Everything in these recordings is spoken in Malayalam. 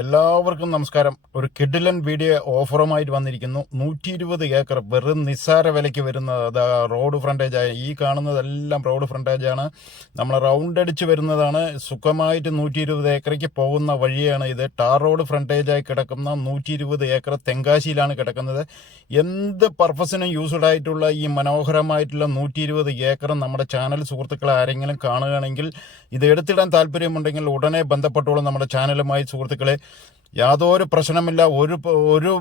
എല്ലാവർക്കും നമസ്കാരം. ഒരു കിഡിലൻ വീഡിയോ ഓഫറുമായിട്ട് വന്നിരിക്കുന്നു. 120 ഏക്കർ വെറും നിസ്സാര വിലയ്ക്ക് വരുന്നത്. റോഡ് ഫ്രണ്ടേജായ ഈ കാണുന്നതെല്ലാം റോഡ് ഫ്രണ്ടേജാണ്. നമ്മൾ റൗണ്ട് അടിച്ച് വരുന്നതാണ്. സുഖമായിട്ട് 120 ഏക്കറയ്ക്ക് പോകുന്ന വഴിയാണ് ഇത്. ടാർ റോഡ് ഫ്രണ്ടേജായി കിടക്കുന്ന 120 ഏക്കർ തെങ്കാശിയിലാണ് കിടക്കുന്നത്. എന്ത് പർപ്പസിനും യൂസ്ഡ് ആയിട്ടുള്ള ഈ മനോഹരമായിട്ടുള്ള 120 ഏക്കർ നമ്മുടെ ചാനൽ സുഹൃത്തുക്കളെ ആരെങ്കിലും കാണുകയാണെങ്കിൽ ഇത് എടുത്തിടാൻ താല്പര്യമുണ്ടെങ്കിൽ ഉടനെ ബന്ധപ്പെട്ടോളും നമ്മുടെ ചാനലുമായി സുഹൃത്തുക്കളെ. യാതൊരു പ്രശ്നമില്ല, ഒരു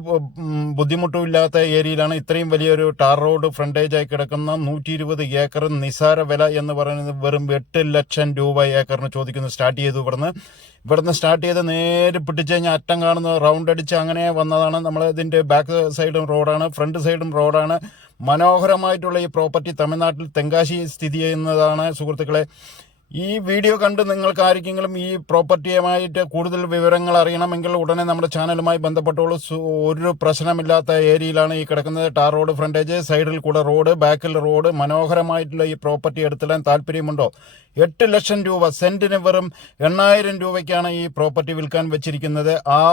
ബുദ്ധിമുട്ടും ഇല്ലാത്ത ഏരിയയിലാണ് ഇത്രയും വലിയൊരു ടാർ റോഡ് ഫ്രണ്ടേജായി കിടക്കുന്ന 120 ഏക്കർ. നിസാര വില എന്ന് പറയുന്നത് വെറും 8 ലക്ഷം രൂപ ഏക്കറിന് ചോദിക്കുന്നു. സ്റ്റാർട്ട് ചെയ്തു ഇവിടുന്ന് സ്റ്റാർട്ട് ചെയ്ത് നേരെ പിടിച്ച് കഴിഞ്ഞാൽ അറ്റം കാണുന്ന റൗണ്ട് അടിച്ച് അങ്ങനെ വന്നതാണ്. നമ്മൾ ഇതിൻ്റെ ബാക്ക് സൈഡും റോഡാണ്, ഫ്രണ്ട് സൈഡും റോഡാണ്. മനോഹരമായിട്ടുള്ള ഈ പ്രോപ്പർട്ടി തമിഴ്നാട്ടിൽ തെങ്കാശി സ്ഥിതി ചെയ്യുന്നതാണ് സുഹൃത്തുക്കളെ. ഈ വീഡിയോ കണ്ട് നിങ്ങൾക്ക് ആർക്കെങ്കിലും ഈ പ്രോപ്പർട്ടിയുമായിട്ട് കൂടുതൽ വിവരങ്ങൾ അറിയണമെങ്കിൽ ഉടനെ നമ്മുടെ ചാനലുമായി ബന്ധപ്പെട്ടോളൂ. ഒരു പ്രശ്നമില്ലാത്ത ഏരിയയിലാണ് ഈ കിടക്കുന്നത്. ടാർ റോഡ് ഫ്രണ്ടേജ്, സൈഡിൽ കൂടെ റോഡ്, ബാക്കിൽ റോഡ്. മനോഹരമായിട്ടുള്ള ഈ പ്രോപ്പർട്ടി എടുത്തിടാൻ താല്പര്യമുണ്ടോ? 8 ലക്ഷം രൂപ, സെന്റിന് വെറും 8000 രൂപയ്ക്കാണ് ഈ പ്രോപ്പർട്ടി വിൽക്കാൻ വെച്ചിരിക്കുന്നത്. ആ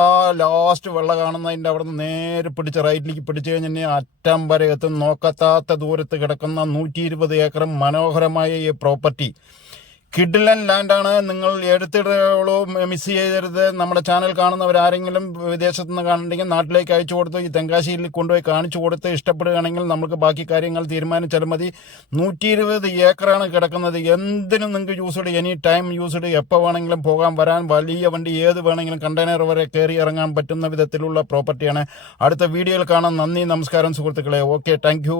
ലാസ്റ്റ് വെള്ള കാണുന്നതിൻ്റെ അവിടെ നിന്ന് നേരെ പിടിച്ച് റൈറ്റിലേക്ക് പിടിച്ചു കഴിഞ്ഞാൽ അറ്റം വരെ എത്തും. നോക്കത്താത്ത ദൂരത്ത് കിടക്കുന്ന 120 ഏക്കർ മനോഹരമായ ഈ പ്രോപ്പർട്ടി കിഡിലൻ ലാൻഡാണ്. നിങ്ങൾ എടുത്തിടോളൂ, മിസ് ചെയ്യരുത്. നമ്മുടെ ചാനൽ കാണുന്നവരാരെങ്കിലും വിദേശത്ത് നിന്ന് കാണുന്നുണ്ടെങ്കിൽ നാട്ടിലേക്ക് അയച്ചു കൊടുത്ത് ഈ തെങ്കാശിയിൽ കൊണ്ടുപോയി കാണിച്ചു കൊടുത്ത് ഇഷ്ടപ്പെടുകയാണെങ്കിൽ നമുക്ക് ബാക്കി കാര്യങ്ങൾ തീരുമാനിച്ചാൽ മതി. 120 ഏക്കറാണ് കിടക്കുന്നത്. എന്തിനും നിങ്ങൾക്ക് യൂസ്ഡ്, എനി ടൈം യൂസ്ഡ്. എപ്പോൾ വേണമെങ്കിലും പോകാൻ വരാൻ, വലിയ വണ്ടി ഏത് വേണമെങ്കിലും കണ്ടെയ്നർ വരെ കയറി ഇറങ്ങാൻ പറ്റുന്ന വിധത്തിലുള്ള പ്രോപ്പർട്ടിയാണ്. അടുത്ത വീഡിയോയിൽ കാണാം. നന്ദി, നമസ്കാരം സുഹൃത്തുക്കളെ. Okay, thank you.